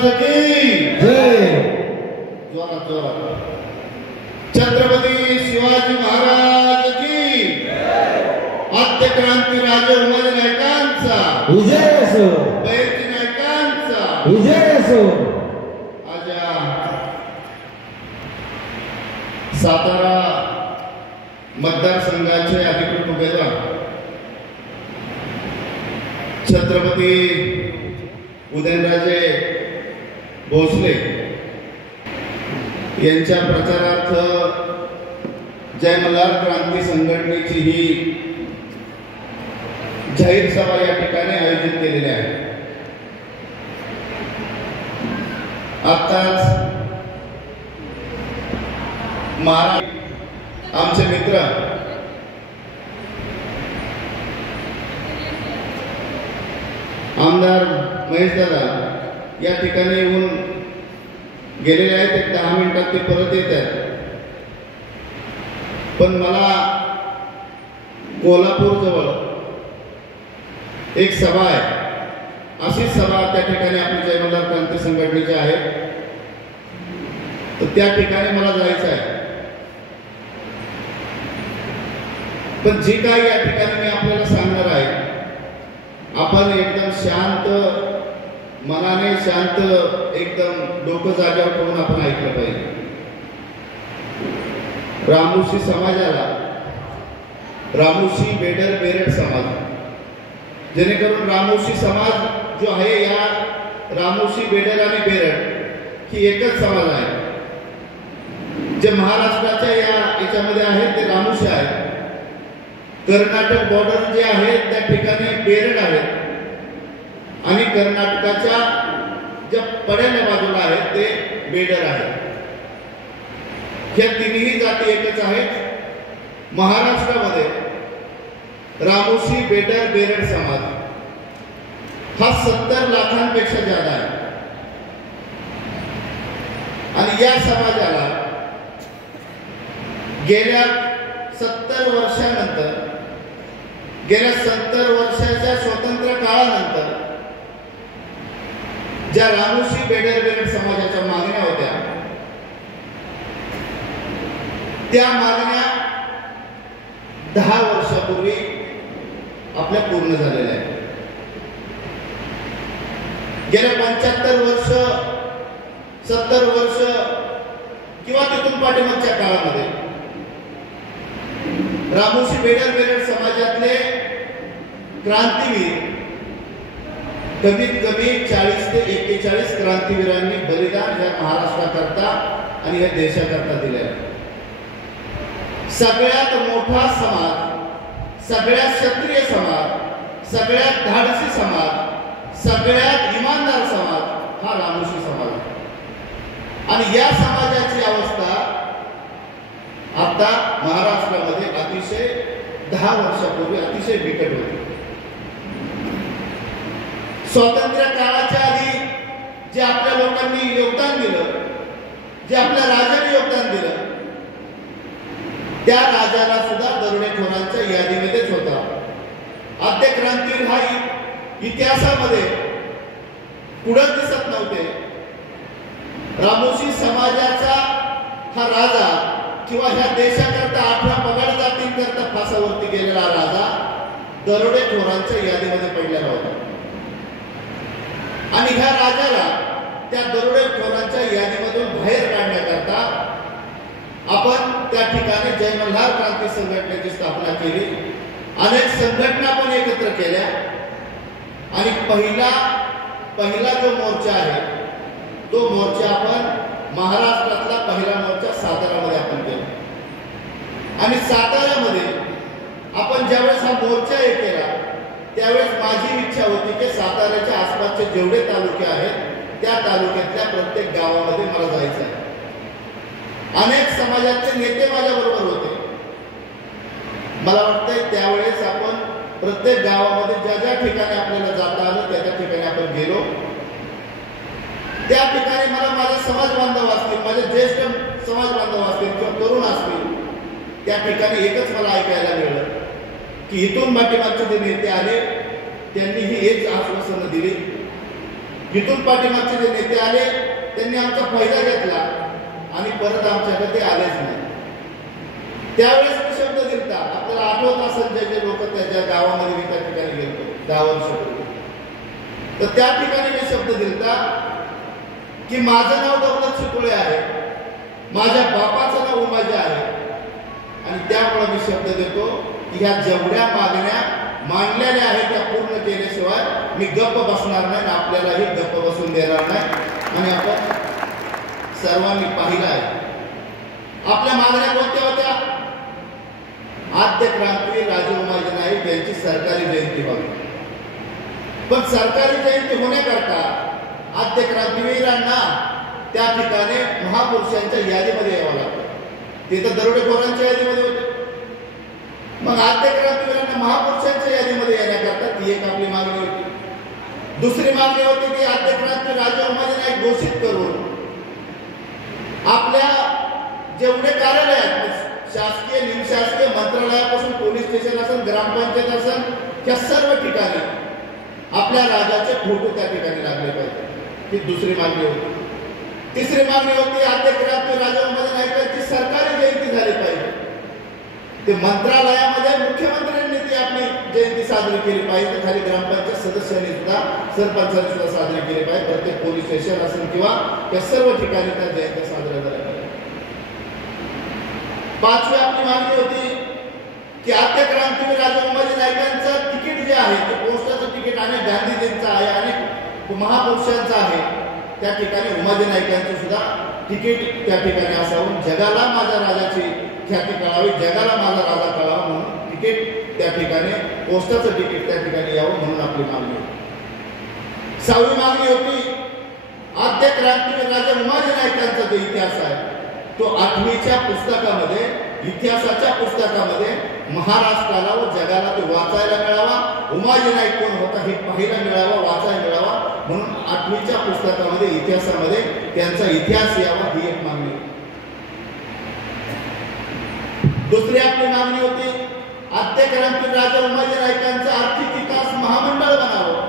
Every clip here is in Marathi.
महाराज की जय. जोरात जोरात. छत्रपती शिवाजी महाराज की आद्य क्रांती राजे उमाजी नायकांचा विजय असो. बैरजी नायकांचा विजय असो. आज या सातारा मतदारसंघाचे अधिकृत उमेदवार छत्रपती उदयनराजे भोसले यांच्या प्रचारार्थ जय मल्हार क्रांती संघटनेची ही जाहीर सभा या ठिकाणी आयोजित केलेली आहे. आताच आमचे मित्र आमदार महेश दादा या ठिकाणी येऊन गेलेले आहेत. एक 10 मिनिटात ते परत येत आहेत. पण मला कोल्हापूर जवळ एक सभा आहे. अशी सभा त्या ठिकाणी आपली जय मल्हार क्रांती संघटनेची आहे. तर त्या ठिकाणी मला जायचं आहे. पण जे काही या ठिकाणी मी आपल्याला सांगणार आहे, आपण एकदम शांत मनाने, शांत एकदम डोकं जागेवर ठेवून आपण ऐकलं पाहिजे. रामोशी समाजाला रामोशी बेडर बेरड समाज, जेणेकरून रामोशी समाज जो आहे, या रामोशी बेडर आणि बेरड ही एकच समाज आहे. जे महाराष्ट्राच्या याच्यामध्ये आहे ते रामोशी आहे. कर्नाटक बॉर्डर जे आहे त्या ठिकाणी बेरड आहेत आणि कर्नाटकाच्या ज्या पड्याच्या बाजूला आहेत ते बेडर आहेत. ह्या तिन्ही जाती एकच आहेत. महाराष्ट्रामध्ये रामोशी बेडर बेरड समाज हा 70 लाखांपेक्षा जादा आहे. आणि या समाजाला गेल्या 70 वर्षानंतर, गेल्या 70 वर्षाच्या स्वतंत्र काळानंतर ज्या रामोशी बेडर बेरड समाजाच्या मागण्या होत्या, त्या मागण्या 10 वर्षापूर्वी आपल्या पूर्ण झालेल्या आहेत. गेल्या 75 वर्ष, 70 वर्ष किंवा तिथून पाठीमागच्या काळामध्ये रामोशी बेडर बेरड समाजातले क्रांतीवीर कमीत कमी 40 ते 41 क्रांतीवीरांनी बलिदान या महाराष्ट्राकरता आणि या देशाकरता दिले. सगळ्यात मोठा समाज, सगळ्यात क्षत्रिय समाज, सगळ्यात धाडसी समाज, सगळ्यात इमानदार समाज हा रामोशी समाज. आणि या समाजाची अवस्था आता महाराष्ट्रामध्ये अतिशय 10 वर्षापूर्वी अतिशय बिकट होती. स्वातंत्र्य काळाच्या आधी जे आपल्या लोकांनी योगदान दिलं, जे आपल्या राजाने योगदान दिलं, त्या राजाला सुद्धा दरोडेखोरांच्या यादीमध्येच होता. आद्य क्रांतीवीर हा इतिहासामध्ये पुढे दिसत नव्हते. रामोशी समाजाचा हा राजा किंवा ह्या देशाकरता 18 पगड जातींकरता फासावरती गेलेला राजा दरोडेखोरांच्या यादीमध्ये पडलेला होता. आणि ह्या राजाला त्या दरोडेखोरांच्या यादीमधून बाहेर काढण्याकरता आपण त्या ठिकाणी जय मल्हार क्रांती संघटनेची स्थापना केली. अनेक संघटना पण एकत्र केल्या आणि पहिला जो मोर्चा आहे तो मोर्चा आपण महाराष्ट्रातला पहिला मोर्चा सातारामध्ये आपण केला. आणि साताऱ्यामध्ये आपण ज्यावेळेस हा मोर्चा हे केला त्यावेळेस माझी इच्छा होती की साताऱ्याच्या आसपासचे जेवढे तालुके आहेत त्या तालुक्यातल्या प्रत्येक गावामध्ये मला जायचं आहे. अनेक समाजाचे नेते माझ्या बरोबर होते. मला वाटतंय त्यावेळेस आपण प्रत्येक गावामध्ये ज्या ज्या ठिकाणी आपल्याला जाता आलं त्या त्या ठिकाणी आपण गेलो. त्या ठिकाणी मला माझे समाज बांधव असतील, माझे ज्येष्ठ समाज बांधव असतील किंवा तरुण असतील, त्या ठिकाणी एकच मला ऐकायला मिळालं की इथून पाठीमागचे जे नेते आले त्यांनी ही एक आश्वासनं दिली इथून पाठीमागचे जे नेते आले त्यांनी आमचा फायदा घेतला आणि परत आमच्याकडे ते आलेच नाही. त्यावेळेस मी शब्द दिलता, आपल्याला आठवत असेल जे लोक त्याच्या गावामध्ये मी त्या ठिकाणी गेलो 10 वर्षापूर्वी, तर त्या ठिकाणी मी शब्द दिलता की माझं नाव दौलत चितोळे आहे, माझ्या बापाचं नाव उमाजी आहे आणि त्यामुळे मी शब्द देतो की ह्या जेवढ्या मागण्या मांडलेल्या आहेत त्या पूर्ण केल्याशिवाय मी गप्प बसणार नाही, आपल्यालाही गप्प बसून देणार नाही. आणि आपण सर्वांनी पाहिलं आहे आपल्या मागण्या कोणत्या होत्या. आद्य क्रांतीवीर राजे उमाजी नाईक यांची सरकारी जयंती व्हावी, पण सरकारी जयंती होण्याकरता आद्य क्रांतीवीरांना त्या ठिकाणी महापुरुषांच्या यादीमध्ये यावं लागतं. ते तर दरोडेखोरांच्या यादीमध्ये होते. मग आद्य क्रांतीवीरांना महापुरुषांच्या यादीमध्ये येण्याकरता ती एक आपली मागणी होती. दुसरी मागणी होती की आद्य क्रांती राजे उमाजी नाईक घोषित करून आपल्या जेवढे कार्यालय आहेत, शासकीय निमशासकीय मंत्रालयापासून पोलीस स्टेशन असेल, ग्रामपंचायत असेल, त्या सर्व ठिकाणी आपल्या राजाचे फोटो त्या ठिकाणी लागले पाहिजे. ही दुसरी मागणी होती. तिसरी मागणी होती आद्य क्रांती राजे उमाजी नाईकांची सरकारी जयंती झाली पाहिजे. ते मंत्रालयामध्ये मुख्यमंत्र्यांनी ती आपली जयंती साजरी केली पाहिजे, तर खाली ग्रामपंचायत सदस्यांनी सुद्धा, सरपंचांनी सुद्धा साजरी केली पाहिजे. प्रत्येक पोलीस स्टेशन असेल किंवा त्या सर्व ठिकाणी त्या जयंत्या साजऱ्या झाल्या पाहिजे. पाचवी आपली मागणी होती की आद्य क्रांतीवीर राजे उमाजी नाईकांचं तिकीट जे आहे ते पोस्टाचं तिकीट अनेक गांधीजींचं आहे, अनेक महापुरुषांचं आहे, त्या ठिकाणी उमाजी नाईकांचं सुद्धा तिकीट त्या ठिकाणी असावं. जगाला माझ्या राजाची ख्याती कळावी, जगाला माझा राजा कळावा म्हणून तिकीट त्या ठिकाणी, पोस्टाचं तिकीट त्या ठिकाणी यावं म्हणून आपली मागणी होती. सहावी मागणी होती आद्य क्रांतीवीर राजे उमाजी नाईकांचा जो इतिहास आहे तो 8वीच्या पुस्तकामध्ये, इतिहासाच्या पुस्तकामध्ये महाराष्ट्राला व जगाला तो वाचायला मिळावा. उमाजी नाईक कोण होता हे पाहायला मिळावा, वाचायला मिळावा म्हणून 8वीच्या पुस्तकामध्ये, इतिहासामध्ये त्यांचा इतिहास यावा, ही एक मागणी होती. दुसरी आपली मागणी होती आद्य क्रांतीवीर राजे उमाजी नाईकांचं आर्थिक विकास महामंडळ बनावं,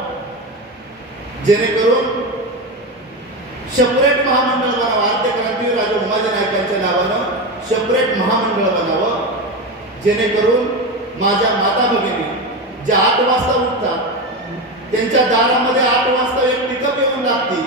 जेणेकरून सेपरेट महामंडळ बनावं. आद्य क्रांतीवीर राजे उमाजी नाईकांच्या नावानं सेपरेट महामंडळ बनावं, जेणेकरून माझ्या माता भगिनी ज्या 8 वाजता उठतात त्यांच्या दारामध्ये 8 वाजता एक पिकअप येऊन लागते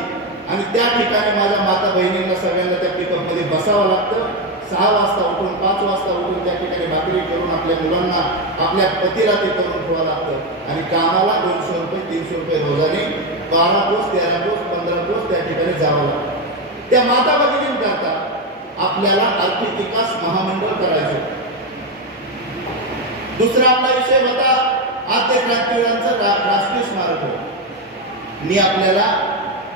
आणि त्या ठिकाणी माझ्या माता बहिणींना सगळ्यांना त्या पिकअपमध्ये बसावं लागतं. 6 वाजता उठून 5 वाजता उठून त्या ठिकाणी भाकरी करून आपल्या मुलांना, आपल्या पतीला ते करून ठेवावं लागतं आणि कामाला 200 रुपये 300 रुपये रोजाने 12 दिवस 13 दिवस 15 दिवस त्या ठिकाणी जावं लागतं. त्या माता भगिनींकरता आपल्याला आर्थिक विकास महामंडळ करायचं. दुसरा आपला विषय होता आद्य क्रांतीवीरांचं राष्ट्रीय स्मारक. मी आपल्याला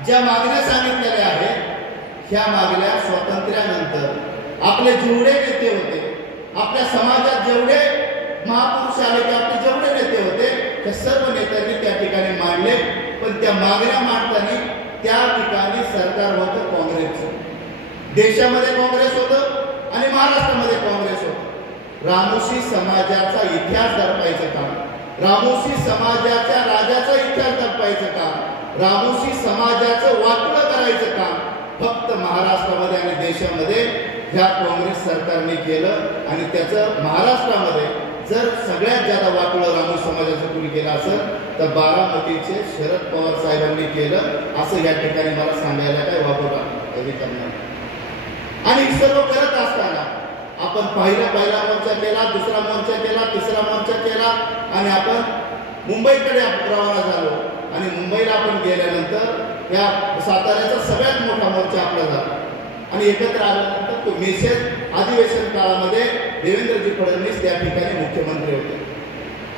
ज्या मागण्या सांगितलेल्या आहेत ह्या मागण्या स्वातंत्र्यानंतर आपले जेवढे नेते होते, आपल्या समाजात जेवढे महापुरुष आले की आपले जेवढे नेते होते त्या सर्व नेत्यांनी त्या ठिकाणी मांडले. पण त्या मागण्या मांडताना त्या ठिकाणी सरकार होतं काँग्रेसचं. देशामध्ये काँग्रेस होतं आणि महाराष्ट्रामध्ये काँग्रेस होतं. रामोशी समाजाचा इतिहास दडपायचं काम, रामोशी समाजाच्या राजाचा इतिहास दडपायचं काम, रामोशी समाजाचं वाटोळं करायचं काम फक्त महाराष्ट्रामध्ये आणि देशामध्ये ह्या काँग्रेस सरकारने केलं. आणि त्याचं महाराष्ट्रामध्ये जर सगळ्यात जास्त वाटोळं रामोशी समाजाचं कुणी केलं असेल तर बारामतीचे शरद पवार साहेबांनी केलं असं या ठिकाणी मला सांगायला काय वापरला करणार. आणि सर्व करत असताना आपण पहिला मोर्चा केला, दुसरा मोर्चा केला, तिसरा मोर्चा केला आणि आपण मुंबईकडे रवाना झालो. आणि मुंबईला आपण गेल्यानंतर या साताऱ्याचा सगळ्यात मोठा मोर्चा आपला झाला आणि एकत्र आल्यानंतर तो मेसेज अधिवेशन काळामध्ये देवेंद्रजी फडणवीस त्या ठिकाणी मुख्यमंत्री होते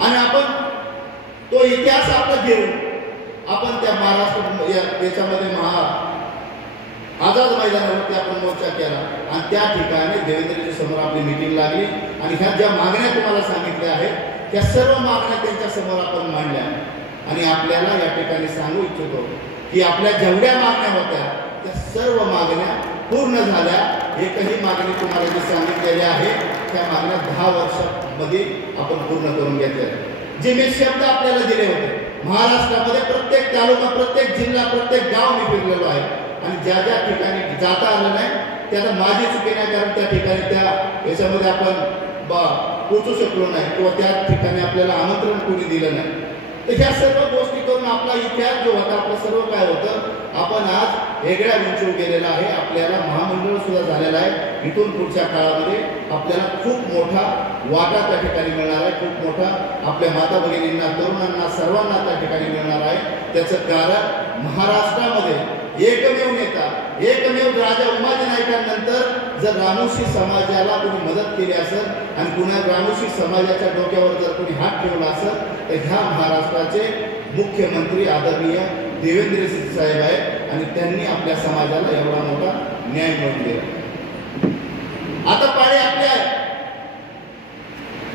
आणि आपण तो इतिहास आपला घेऊन आपण त्या महाराष्ट्र या देशामध्ये आझाद मैदानावरती आपण मोर्चा केला आणि त्या ठिकाणी देवेंद्रजी समोर आपली मीटिंग लागली आणि ह्या ज्या मागण्या तुम्हाला सांगितल्या आहेत त्या सर्व मागण्या त्यांच्या समोर आपण मांडल्या. आणि आपल्याला या ठिकाणी सांगू इच्छितो की आपल्या जेवढ्या मागण्या होत्या त्या सर्व मागण्या पूर्ण झाल्या. एकही मागणी तुम्हाला जी सांगितलेली आहे त्या मागण्या 10 वर्षांमध्ये आपण पूर्ण करून घेतल्या. जे मी शब्द आपल्याला दिले होते महाराष्ट्रामध्ये प्रत्येक तालुका, प्रत्येक जिल्हा, प्रत्येक गाव मी फिरलेलो आहे आणि ज्या ज्या ठिकाणी जाता आलं नाही त्याला माझी चुकी नाही, कारण त्या ठिकाणी त्या याच्यामध्ये आपण पोचू शकलो नाही किंवा त्या ठिकाणी आपल्याला आमंत्रण कोणी दिलं नाही. तर ह्या सर्व गोष्टी करून आपला इतिहास जो होता, आपलं सर्व काय होतं, आपण आज वेगळ्या उंचीवर गेलेला आहे. आपल्याला महामंडळ सुद्धा झालेलं आहे. इथून पुढच्या काळामध्ये आपल्याला खूप मोठा वाटा त्या ठिकाणी मिळणार आहे, खूप मोठा आपल्या माता भगिनींना, तरुणांना, सर्वांना त्या ठिकाणी मिळणार आहे. त्याचं कारण महाराष्ट्रामध्ये एकमेव नेता, एकमेव राजा उमाजी नाईकांनंतर जर रामोशी समाजाला कोणी मदत केली असेल आणि पुन्हा रामोशी समाजाच्या डोक्यावर जर कोणी हात ठेवला असेल तर ह्या महाराष्ट्राचे मुख्यमंत्री आदरणीय देवेंद्र साहेब आहेत आणि त्यांनी आपल्या समाजाला एवढा मोठा न्याय मिळवून दिला. आता पाळे आपल्या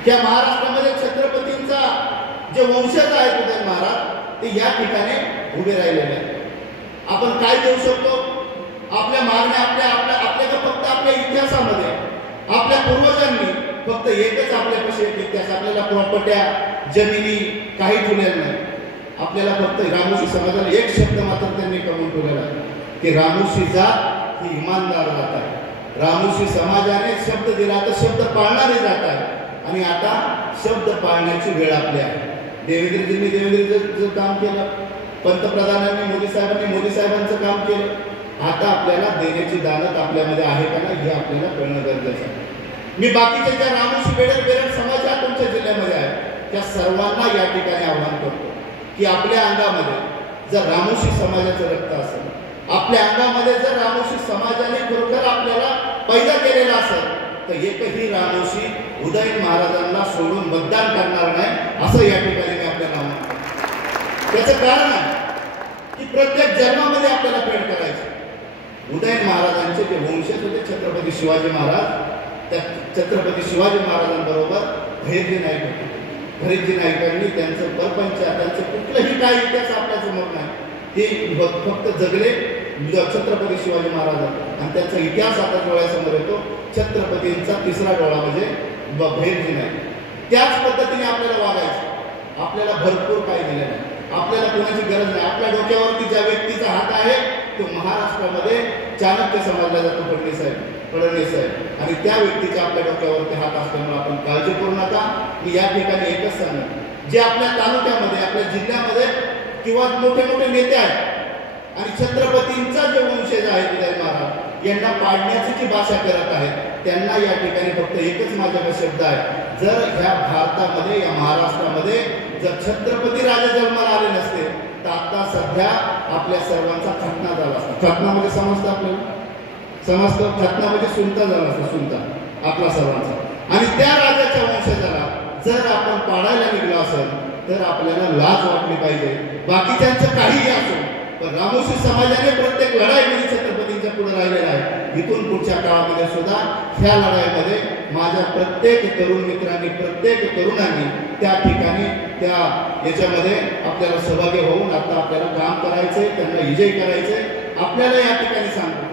त्या महाराष्ट्रामध्ये छत्रपतींचा जे वंशज आहेत उदय महाराज ते या ठिकाणी उभे राहिलेले आहेत. आपण काय देऊ शकतो? आपल्या मागण्या आपल्याला फक्त आपल्या इतिहासामध्ये आपल्या पूर्वजांनी फक्त एकच आपल्यापाशी इतिहास, आपल्याला प्रॉपर्ट्या, जमिनी काही ठेवलेल्या नाही. आपल्याला फक्त रामोशी समाजाला एक शब्द मात्र त्यांनी कमवून ठेवलेला आहे की रामोशी जात ही इमानदार जात आहे. रामोशी समाजाने शब्द दिला तर शब्द पाळणारे जात आहे आणि आता शब्द पाळण्याची वेळ आपली आहे. देवेंद्रजींनी काम केलं, पंतप्रधानांनी मोदी साहेबांचं काम केलं. आता आपल्याला देण्याची दानत आपल्यामध्ये आहे का नाही हे आपल्याला कळणं गरजेचं आहे. मी बाकीच्या ज्या रामोशी बेडर समाज तुमच्या जिल्ह्यामध्ये आहे त्या सर्वांना या ठिकाणी आवाहन करतो की आपल्या अंगामध्ये जर रामोशी समाजाचं रक्त असेल, आपल्या अंगामध्ये जर रामोशी समाजाने खरोखर आपल्याला पैदा केलेला असेल तर एकही रामोशी उदय महाराजांना सोडून मतदान करणार नाही असं या ठिकाणी मी आपल्याला म्हणतो. त्याचं कारण आहे की प्रत्येक जन्मामध्ये आपल्याला पेड करायचं. उदय महाराजांचे जे वंशज होते छत्रपती शिवाजी महाराज, त्या छत्रपती शिवाजी महाराजांबरोबर भैरजी नाईक होते. भैरजी नाईकांनी त्यांचं परपंच, त्यांचं कुठलंही काय इतिहास आपल्या समोर नाही, ते फक्त जगले छत्रपती शिवाजी महाराज आणि त्यांचा इतिहास आता डोळ्यासमोर येतो. छत्रपतींचा तिसरा डोळा म्हणजे भैरजी नाईक. त्याच पद्धतीने आपल्याला वागायचं. आपल्याला भरपूर काय दिलं नाही, आपल्याला कोणाची गरज नाही. आपल्या डोक्यावरती ज्या व्यक्तीचा हात आहे तो महाराष्ट्रामध्ये चाणक्य समजला जातो, फडणवीस साहेब, आणि त्या व्यक्तीच्या आपल्या डोक्यावरती हात असल्यामुळे आपण काळजी करू नका. की या ठिकाणी एकच सांगेन, जे आपल्या तालुक्यामध्ये, आपल्या जिल्ह्यामध्ये किंवा मोठे मोठे नेते आहेत आणि छत्रपतींचा जे वंशज आहे उदय महाराज यांना पाडण्याची जी भाषा करत आहेत त्यांना या ठिकाणी फक्त एकच माझ्याकडे शब्द आहे, जर ह्या भारतामध्ये, या महाराष्ट्रामध्ये जर छत्रपती राजा जन्माला आले नसते तर आता सध्या आपल्या सर्वांचा खतना झाला असता. खतना म्हणजे समजतं आपल्याला, समजतं, खतना म्हणजे सुनता झाला असता, सुनता आपला सर्वांचा. आणि त्या राजाच्या वंशजाला जर आपण पाडायला निघलो असेल तर आपल्याला लाज वाटली पाहिजे. बाकीच्यांचं काहीही असो, पण रामोशी समाजाने प्रत्येक लढाईमध्ये छत्रपतींच्या पुढे राहिलेला आहे. इथून पुढच्या काळामध्ये सुद्धा ह्या लढाईमध्ये माझ्या प्रत्येक तरुण मित्रांनी, प्रत्येक तरुणांनी त्या ठिकाणी त्या याच्यामध्ये आपल्याला सहभागी होऊन आता आपल्याला काम करायचंय, त्यांना विजय करायचंय. आपल्याला या ठिकाणी सांगतो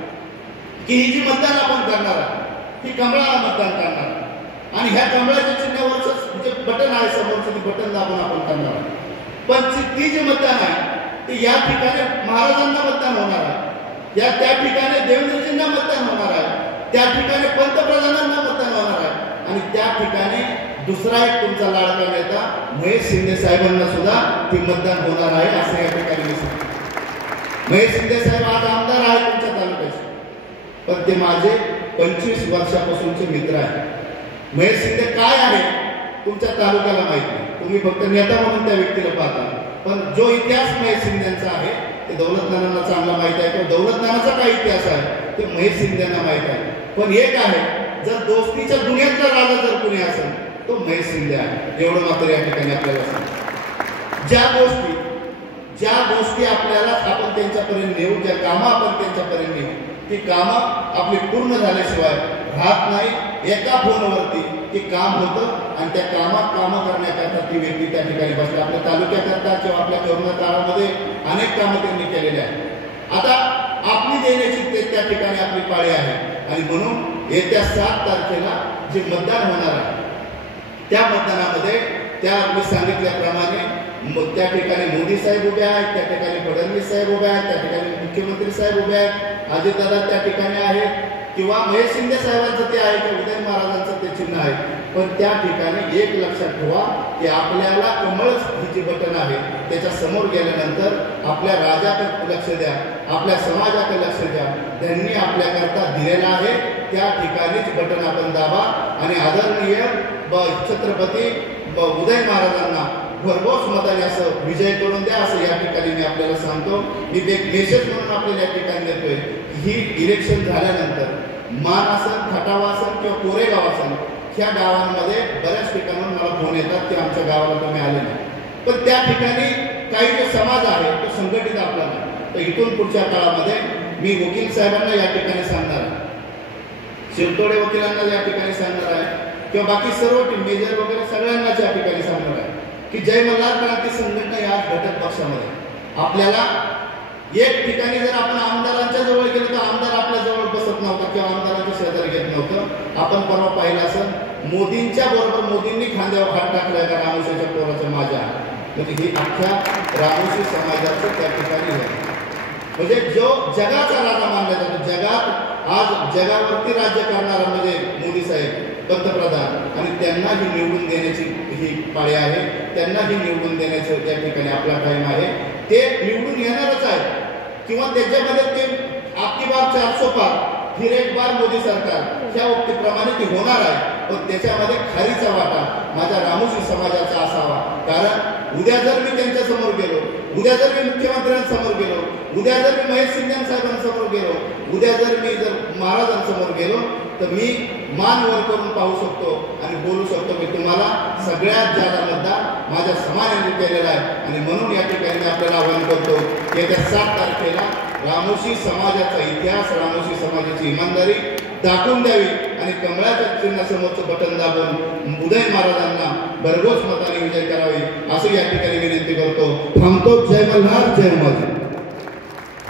की ही जी मतदान आपण करणार आहोत ही कमळाला मतदान करणार आणि ह्या कमळाच्या चिन्हावरच जे बटन आहे समोरचं ते बटन दाबून आपण करणार आहोत. पण ती जी मतदान आहे ते या ठिकाणी महाराजांना मतदान होणार आहे, त्या ठिकाणी देवेंद्रजींना मतदान होणार आहे, त्या ठिकाणी पंतप्रधानांना मतदान होणार आहे आणि त्या ठिकाणी दुसरा एक तुमचा लाडका नेता महेश शिंदे साहेबांना सुद्धा ते मतदान होणार आहे असं या ठिकाणी मी सांगतो. महेश शिंदे साहेब आज आमदार आहेत तुमच्या तालुक्याचे, पण ते माझे 25 वर्षापासूनचे मित्र आहेत. महेश शिंदे काय आहे तुमच्या तालुक्याला माहित नाही, तुम्ही फक्त नेता म्हणून त्या व्यक्तीला पाहता, पण जो इतिहास महेश शिंदेचा आहे ते दौलतनानांना चांगला माहित आहे, किंवा दौलतनानाचा काय इतिहास आहे ते महेश शिंदेना माहित आहे. पण एक आहे, जर दोस्तीच्या दुनियेतला राजा जर कोणी असेल तो महेश शिंदे आहे. एवढं मात्र या ठिकाणी आपल्याला सांग. ज्या गोष्टी आपल्याला आपण त्यांच्यापर्यंत नेऊ, ज्या कामं आपण त्यांच्यापर्यंत नेऊ, ती कामं आपली पूर्ण झाल्याशिवाय राहत नाही. एका फोनवरती ते काम होतं आणि त्या कामं करण्याकरता ती व्यक्ती त्या ठिकाणी बसते. आपल्या तालुक्याकरता किंवा आपल्या कोरोना काळामध्ये अनेक कामं त्यांनी केलेली आहेत. आता आपली देण्याची त्या ठिकाणी आपली पाळी आहे आणि म्हणून येत्या 7 तारखेला जे मतदान होणार आहे त्या मतदानामध्ये, त्या मी सांगितल्याप्रमाणे त्या ठिकाणी मोदी साहेब उभे आहेत, त्या ठिकाणी फडणवीस साहेब उभे आहेत, त्या ठिकाणी मुख्यमंत्री साहेब उभे आहेत, अजितदादा त्या ठिकाणी आहेत, किंवा महेश शिंदे साहेबांचं ते आहे किंवा उदय महाराजांचं ते चिन्ह आहे. पण त्या ठिकाणी एक लक्षात ठेवा की आपल्याला कमळच ही जी बटन आहे त्याच्या समोर गेल्यानंतर आपल्या राजाकडे लक्ष द्या, आपल्या समाजाकडे लक्ष द्या. त्यांनी आपल्याकरता दिलेला आहे त्या ठिकाणीच बटन आपण दाबा आणि आदरणीय छत्रपती उदय महाराजांना भरघोस मताने असं विजय करून द्या, असं या ठिकाणी मी आपल्याला सांगतो. मी एक मेसेज म्हणून आपल्याला या ठिकाणी देतोय. ही इलेक्शन झाल्यानंतर मान असेल, खटाव असेल किंवा कोरेगाव असेल, ह्या गावांमध्ये बऱ्याच ठिकाणाहून मला फोन येतात की आमच्या गावाला तुम्ही आले नाही. पण त्या ठिकाणी काही जो समाज आहे तो संघटित आपला नाही. तर इथून पुढच्या काळामध्ये मी वकील साहेबांना या ठिकाणी सांगणार आहे, शिवतोडे वकिलांना या ठिकाणी सांगणार आहे, किंवा बाकी सर्व टीम मेजर वगैरे सगळ्यांनाच या ठिकाणी सांगणार आहे की जय मल्हार क्रांती संघटना या घटक पक्षामध्ये आपल्याला एक ठिकाणी जर आपण आमदारांच्या जवळ गेलो तर आमदार आपल्या जवळ बसत नव्हता किंवा आमदारांच्या शेजारी घेत नव्हतं. आपण परवा पाहिलं असं मोदींच्या बरोबर मोदींनी खांद्यावर हात टाकलाय का रामोशीच्या पोराच्या माझ्या, म्हणजे ही अख्ख्या रामोशी समाजाचं त्या ठिकाणी आहे. म्हणजे जो जगाचा राजा मानला जातो, जगात आज जगावरती राज्य करणारा म्हणजे मोदी साहेब पंतप्रधान, आणि त्यांना ही निवडून देण्याची ही पाळी आहे, त्यांना ही निवडून देण्याचं त्या ठिकाणी आपला टाइम आहे. ते निवडून येणारच आहे किंवा त्याच्यामध्ये ते आपकी बार 400 पार फिर एक बार मोदी सरकार ह्या उक्तीप्रमाणे ती होणार आहे. पण त्याच्यामध्ये खारीचा वाटा माझ्या रामोशी समाजाचा असावा. कारण उद्या जर मी त्यांच्या समोर गेलो, उद्या जर मी मुख्यमंत्र्यांसमोर गेलो, उद्या जर मी महेश शिंदे साहेबांसमोर गेलो, उद्या जर मी महाराजांसमोर गेलो तर मी मान वर करून पाहू शकतो आणि बोलू शकतो की तुम्हाला सगळ्यात जादा मतदान माझ्या समाजाने केलेला आहे. आणि म्हणून या ठिकाणी मी आपल्याला आवाहन करतो की येत्या 7 तारखेला रामोशी समाजाचा इतिहास, रामोशी समाजाची इमानदारी दाखवून द्यावी आणि कमळाच्या चिन्हासमोरचं बटन दाबून उदय महाराजांना भरघोस मताने विजय करावी असं या ठिकाणी विनंती करतो. थांबतो. जय मल्हार, जय माता.